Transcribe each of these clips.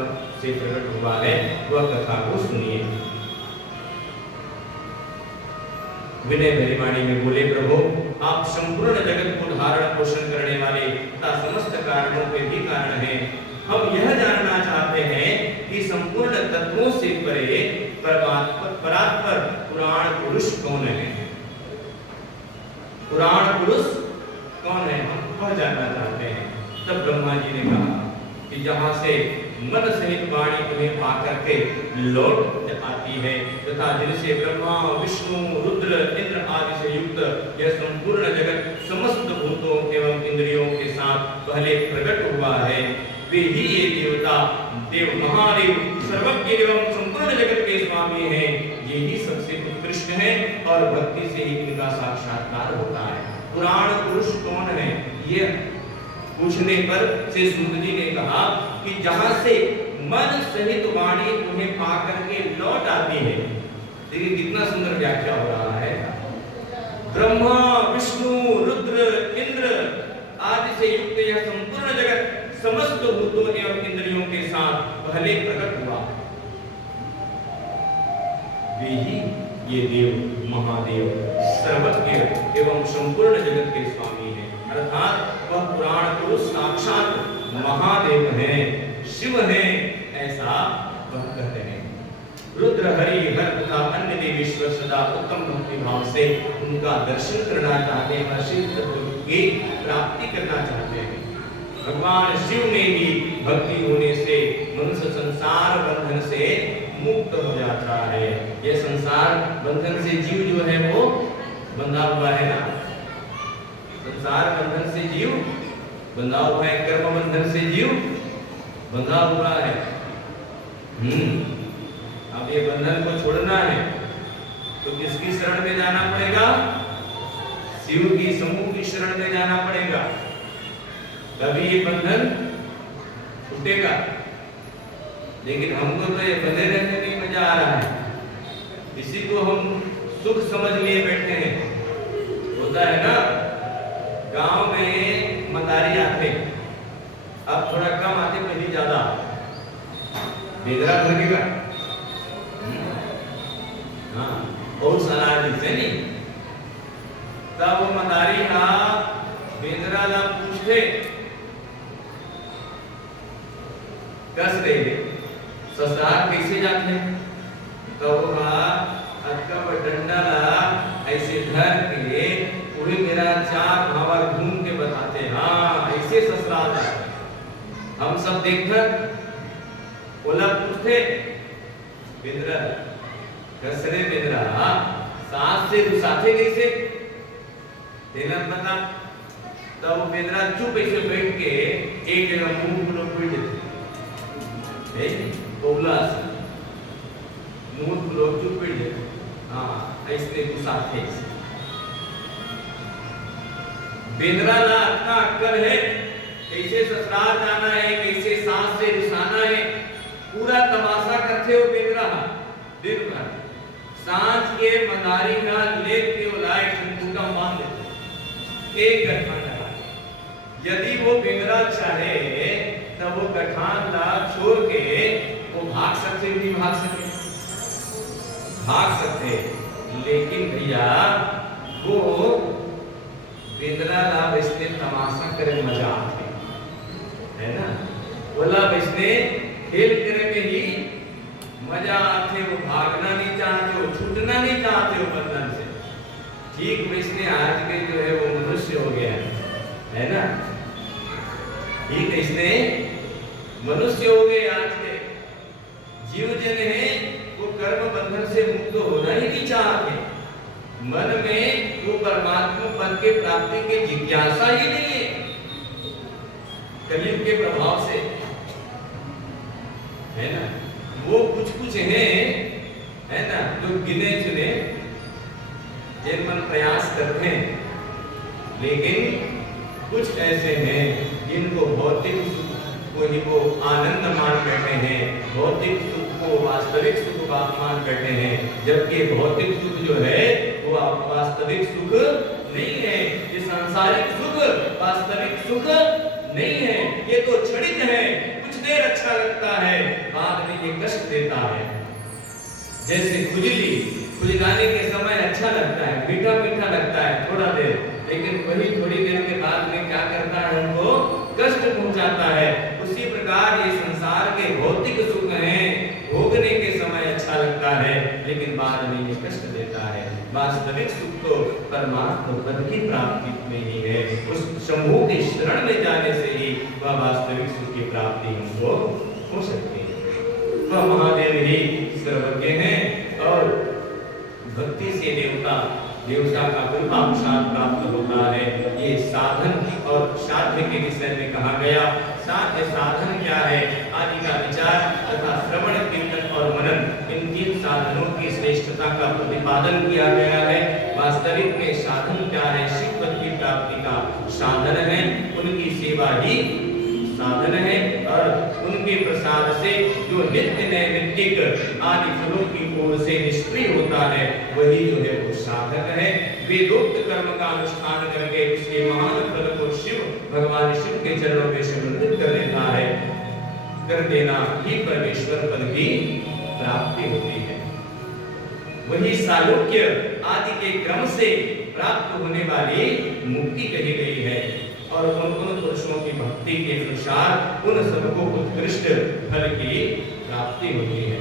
परमात्मा से प्रकट हुआ है, वह कथा को सुनिए। विनय भरी वाणी में बोले, प्रभु आप संपूर्ण जगत को धारण पोषण करने वाले तथा समस्त कारणों के भी कारण हैं। हम यह जानना चाहते हैं कि संपूर्ण तत्वों से परे परात्पर पुराण पुरुष कौन है? पुराण पुरुष कौन है, हम वह जानना चाहते हैं। तब ब्रह्मा जी ने कहा कि जहां से मन सहित वाणी तुम्हें पाकर के लौट आती है तथा जिनसे ब्रह्मा विष्णु रुद्र इंद्र आदि से युक्त यह संपूर्ण जगत समस्त भूतों एवं इंद्रियों के साथ पहले प्रकट हुआ है, वे ही ये देवता देव महादेव सर्वज्ञ एवं संपूर्ण जगत के स्वामी हैं। ये ही सबसे उत्कृष्ट हैं और भक्ति से ही इनका साक्षात्कार होता है। पुराण पुरुष कौन है, ये पूछने पर से सूत जी ने कहा कि जहां से मन सहित वाणी तुम्हें पा करके लौट आती है। देखिए कितना सुंदर व्याख्या हो रहा है। ब्रह्मा विष्णु रुद्र इंद्र आदि से युक्त यह संपूर्ण जगत समस्त भूतों एवं इंद्रियों के साथ पहले प्रकट हुआ, वे ही ये देव महादेव सर्वज्ञ एवं संपूर्ण जगत के स्वामी हैं। अर्थात वह पुराण पुरुष साक्षात महादेव हैं, शिव हैं, ऐसा वह कहते हैं। रुद्र हरि हर तथा अन्य देवेश्वर सदा उत्तम भक्ति भाव से उनका दर्शन करना चाहते हैं, शिव तत्व की प्राप्ति करना चाहते हैं। भगवान शिव में भी भक्ति होने से मनुष्य संसार बंधन से मुक्त हो जाता है। यह संसार बंधन से जीव जो है वो बंधा हुआ है ना, संसार बंधन से जीव बंधा हुआ है, कर्म बंधन से जीव बंधा हुआ है। अब ये बंधन को छोड़ना है तो किसकी शरण में जाना पड़ेगा? शिव की समूह की शरण में जाना पड़ेगा, तभी ये बंधन छूटेगा। लेकिन हमको तो ये बंधे रहने में मजा आ रहा है, इसी को हम सुख समझ लिए बैठे हैं। होता है ना, गांव में मदारी आते, अब थोड़ा कम आते, पहले ज्यादा। बेदरा भरकेगा, हाँ बहुत सारा जिससे नहीं, तब वो मदारी का बेदरा ला पूछते कस दे ससुराल कैसे जाते हैं, तो वो डंडा ला ऐसे धर के पूरे मेरा चार भावर घूम के बताते, हाँ ऐसे ससुराल जाते। हम सब देखकर बोला पूछते बेदरा कसरे बेदरा सास से रुसाते कैसे देना बता। तब वो बेदरा चुप ऐसे बैठ के एक जगह मुंह लोग पीट देते, बोला मुंह लोग चुप पीट देते, हाँ ऐसे रुसाते। बेदरा ला अपना अक्कल है, कैसे ससुराल जाना है, कैसे सास से रुसाना है, पूरा तमाशा करते हो बेदरा दिन भर। सांझ के मदारी का लेप के उलाए शंकुटा मान देते, एक गठान लगा। यदि वो बेदरा चाहे तब वो गठान ला छोड़ के वो भाग सकते, नहीं भाग सकते? भाग सकते, लेकिन भैया वो बेदरा ला बेचते तमाशा करे मजा आते है ना, बोला बेचते खेल करे में ही मजा आते, वो भागना नहीं चाहते, वो छूटना नहीं चाहते वो बंधन से। ठीक वैसे आज के जो है वो मनुष्य हो गया है ना, ठीक ऐसे मनुष्य हो गए आज के जीव जन है, वो कर्म बंधन से मुक्त होना ही नहीं चाहते। मन में वो परमात्मा पद के प्राप्ति की जिज्ञासा ही नहीं है, कलयुग के प्रभाव से है ना। वो कुछ है ना जो गिने चुने जिन मन प्रयास करते हैं, लेकिन कुछ ऐसे हैं जिनको भौतिक सुख को ही वो आनंद मान बैठे हैं, भौतिक सुख को वास्तविक सुख मान बैठे हैं, जबकि भौतिक सुख जो है वो वास्तविक सुख नहीं है। ये सांसारिक सुख वास्तविक सुख नहीं है, ये तो क्षणिक है, कुछ देर अच्छा लगता है, बाद में ये कष्ट देता है। जैसे खुजलाने के समय अच्छा लगता है, मीठा मीठा लगता है थोड़ा देर, लेकिन वही थोड़ी देर के बाद में क्या करता है, हमको कष्ट पहुंचाता है। उसी प्रकार ये संसार के भौतिक सुख हैं, भोगने के समय अच्छा लगता है, लेकिन बाद में ये कष्ट देता है। वास्तविक सुख तो परमात्मा पद की प्राप्ति में ही है। उस शंभु के शरण में जाने से ही वह वास्तविक सुख की प्राप्ति हमको हो सकती है। वह महादेव ही सर्वज्ञ हैं और भक्ति से देवता का कृपा प्रसाद प्राप्त होता है। ये साधन और साध्य के विषय में कहा गया। साध्य साधन क्या है, आदि का विचार तथा श्रवण कीर्तन और मनन, इन तीन साधनों की श्रेष्ठता का प्रतिपादन किया गया है। वास्तविक में साधन क्या है, शिव पद की प्राप्ति का साधन है, उनकी सेवा ही साधन है, और उनके प्रसाद से जो नित्य नैमित्तिक आदि फलों की ओर से निष्क्रिय होता है, वही जो है वो साधक है। वेदोक्त कर्म का अनुष्ठान करके उसके महान फल को शिव भगवान शिव के चरणों में समर्पित कर देता है, कर देना ही परमेश्वर पद की प्राप्ति होती है। वही सालोक्य आदि के क्रम से प्राप्त होने वाली मुक्ति कही गई है, और उन पुरुषों की भक्ति के अनुसार उन सबको उत्कृष्ट फल की प्राप्ति होती है।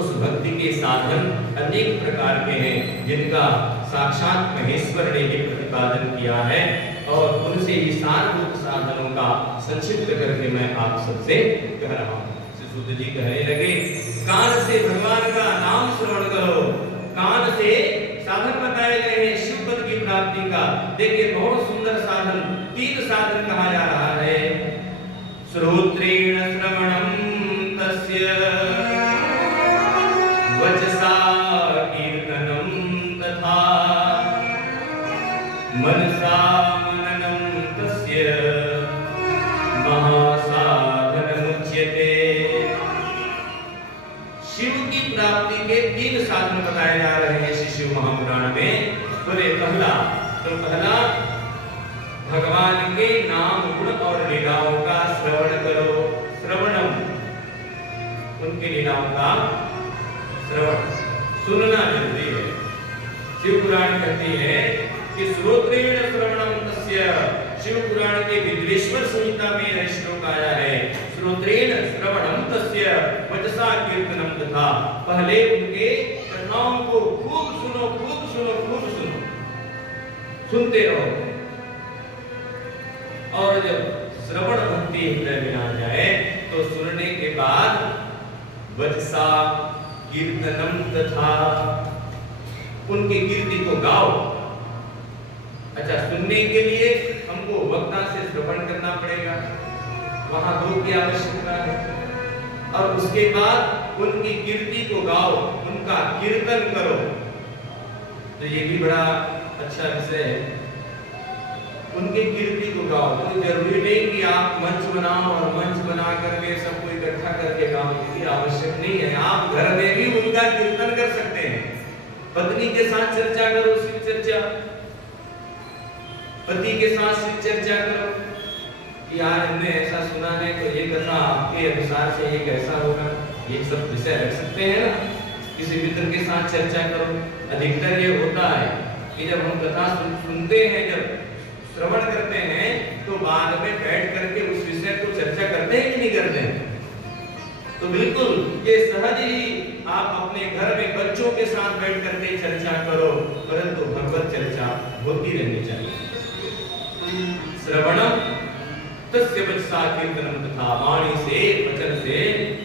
उस भक्ति के साधन अनेक प्रकार के हैं, जिनका साक्षात महेश्वर ने भी प्रतिपादन किया है, और उनसे ही सारभूत साधनों का संक्षिप्त करके मैं आप सबसे कह रहा हूँ। सुध जी कहने लगे, कान से भगवान का नाम श्रवण करो। कान से साधन बताए गए हैं शिव पद की प्राप्ति का। देखिए बहुत सुंदर साधन, तीन साधन कहा जा रहा है। श्रोत्रेण श्रवणम तस्य, वचसा कीर्तनम तथा, मनसा मननम तस्य, महासाधनम उच्यते। शिव की प्राप्ति के तीन साधन बताए जा रहे हैं शिव महापुराण में। पहला भगवान के नाम गुण और लीलाओं का श्रवण करो। श्रवणम, उनके लीलाओं का श्रवण सुनना जरूरी है। शिव पुराण कहती है कि श्रोत्रेण श्रवणम तस्य। शिव पुराण के विद्वेश्वर संहिता में यह श्लोक आया है, श्रोत्रेण श्रवणम तस्य वचसा कीर्तनम तथा। पहले उनके कथाओं को खूब सुनो, खूब सुनो, खूब सुनो, सुनते रहो, और जब श्रवण भक्ति हृदय में आ जाए तो सुनने के बाद वचसा कीर्तनम तथा, उनकी कीर्ति को गाओ। अच्छा, सुनने के लिए हमको वक्ता से श्रवण करना पड़ेगा, वहां गुरु की आवश्यकता है, और उसके बाद उनकी कीर्ति को गाओ, उनका कीर्तन करो। तो ये भी बड़ा अच्छा विषय है, उनकी कीर्ति को गाओ। तो जरूरी नहीं कि आप मंच बनाओ और मंच बना करके सबको इकट्ठा करके गाओ, ये आवश्यक नहीं है। आप घर में भी उनका कीर्तन कर सकते हैं। पत्नी के साथ चर्चा करो, शिव चर्चा, पति के साथ शिव चर्चा करो कि यार हमने ऐसा सुना है, तो ये कथा आपके अनुसार से ये कैसा होगा, ये सब विषय रख सकते हैं ना। किसी मित्र के साथ चर्चा करो। अधिकतर ये होता है कि जब हम कथा सुनते हैं, जब श्रवण करते हैं, तो बाद में बैठ करके उस विषय को चर्चा करते हैं कि नहीं करते हैं। तो बिल्कुल ये सहज ही आप अपने घर में बच्चों के साथ बैठ करके चर्चा करो, परंतु भगवत चर्चा होती रहनी चाहिए। श्रवणम तस्य वचसा कीर्तनम तथा, वाणी से वचन से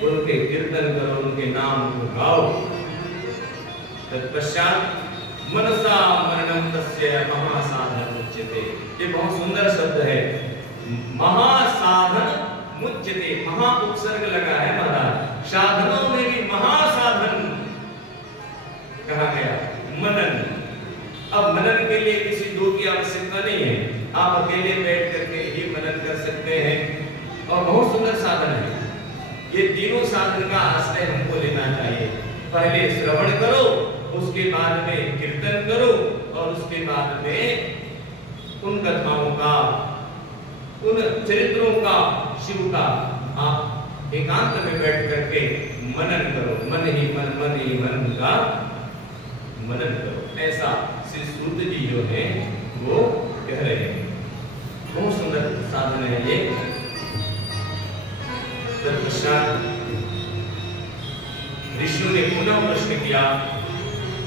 उनके कीर्तन करो, उनके नाम को गाओ। तत्पश्चात मनसा मननम तस्य महासाधन मुच्यते। ये बहुत सुंदर शब्द है, महासाधन मुच्यते। महा उपसर्ग लगा है महाराज, साधनों में भी महासाधन कहा गया। मनन, अब मनन के लिए किसी दो की आवश्यकता नहीं है, आप अकेले बैठ करके ही मनन कर सकते हैं, और बहुत सुंदर साधन है। ये तीनों साधन का आश्रय हमको लेना चाहिए। पहले श्रवण करो, उसके बाद में कीर्तन करो, और उसके बाद में उन कथाओं का, उन चरित्रों का, शिव का आप एकांत में बैठ करके मनन करो। मन ही मन का मनन करो, ऐसा श्री सूत जी जो है वो कह रहे हैं। बहुत सुंदर साधन है ये। तत्पश्चात ऋषियों ने पुनः प्रश्न किया,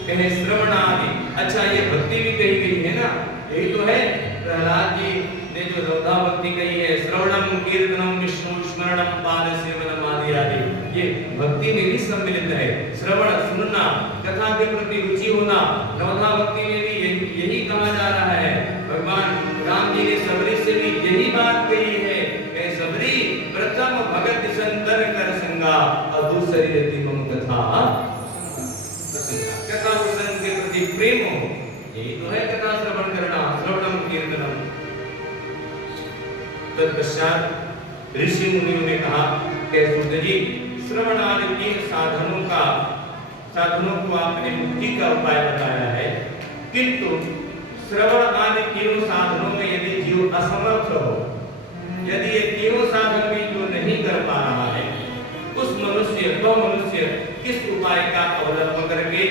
कहे श्रवणादि, अच्छा ये भक्ति भी कही गई है ना, यही तो है। प्रहलाद जी ने जो रौदा भक्ति कही है, श्रवणम कीर्तनम विष्णु स्मरणम पाद सेवनम आदि आदि, ये भक्ति में भी सम्मिलित है। श्रवण सुनना, कथा के प्रति रुचि होना, रौदा भक्ति में भी यही कहा जा रहा है। भगवान राम जी ने सबरी से भी यही बात कही है, सबरी प्रथम भगत संतर कर संगा और दूसरी यदि मम कथा कथा प्रसंग के प्रति प्रेम हो, यही तो है कथा श्रवण करना, श्रवणम कीर्तनम। तत्पश्चात ऋषि मुनियों ने कहा कि सूत जी, श्रवण आदि तीन साधनों को आपने मुक्ति का उपाय बताया है, किंतु श्रवण आदि तीनों साधनों में यदि जीव असमर्थ हो, यदि ये तीनों साधन भी जो नहीं कर पा रहा है, उस मनुष्य किस उपाय का अवलंबन करके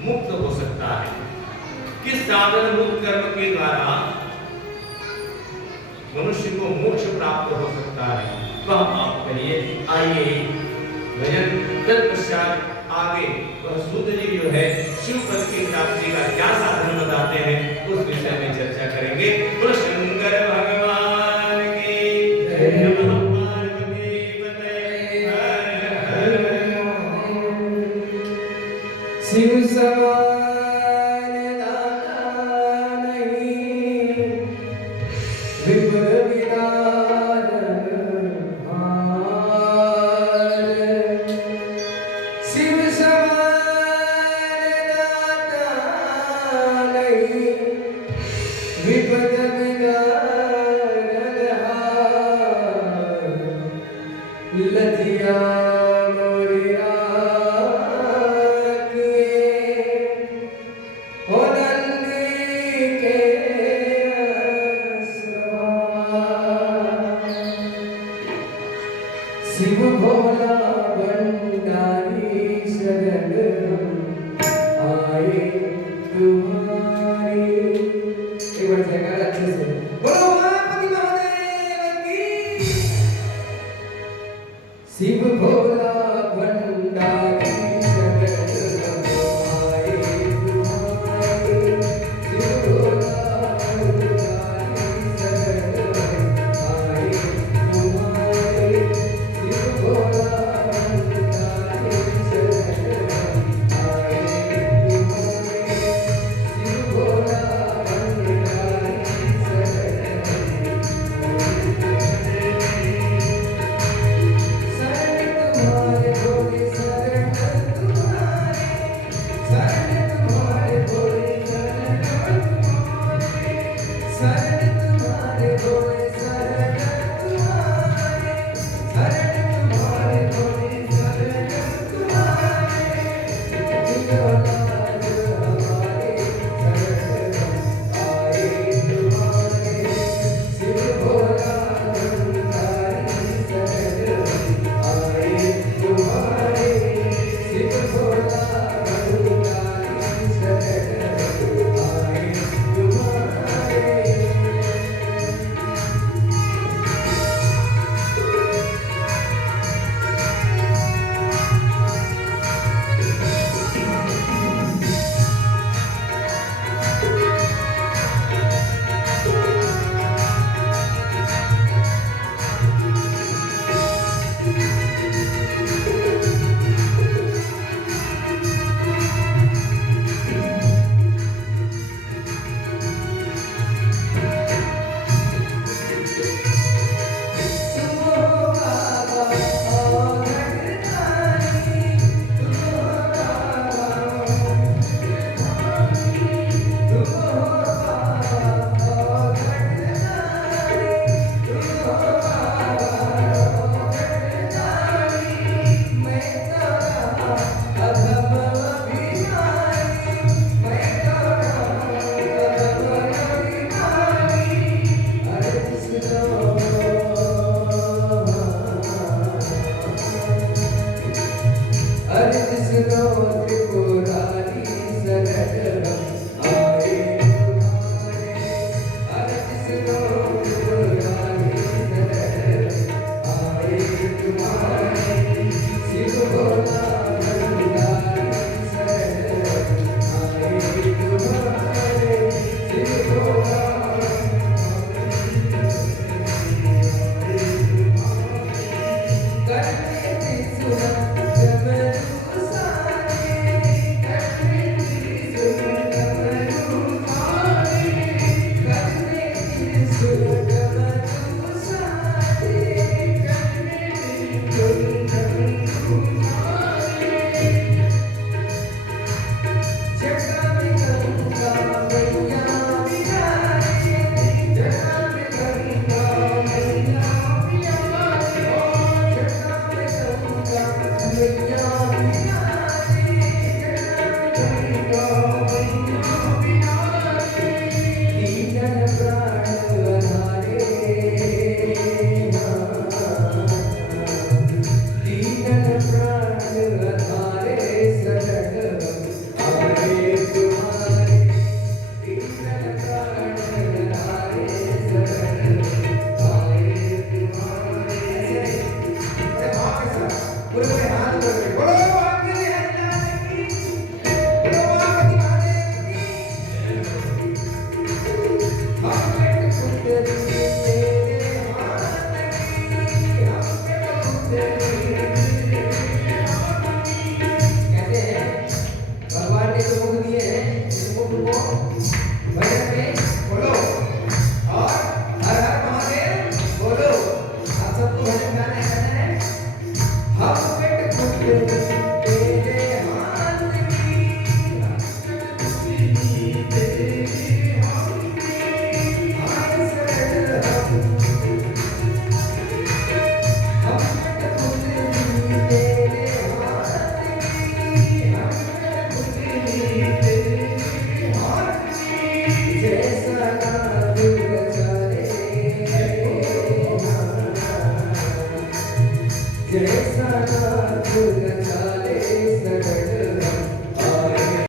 मुक्त हो सकता है, किस साधन मुक्त कर्म के द्वारा मनुष्य को मोक्ष प्राप्त हो सकता है, वह आप कहिए। आइए भजन तत्पश्चात आगे वह सूत जी जो है शिव पद की प्राप्ति का क्या साधन बताते हैं, उस विषय में चर्चा करेंगे। बोलो शंकर भगवान की जय। शिव समान दाता नहीं, विपुल विराजन हार। शिव समान दाता नहीं, विपुल विराजन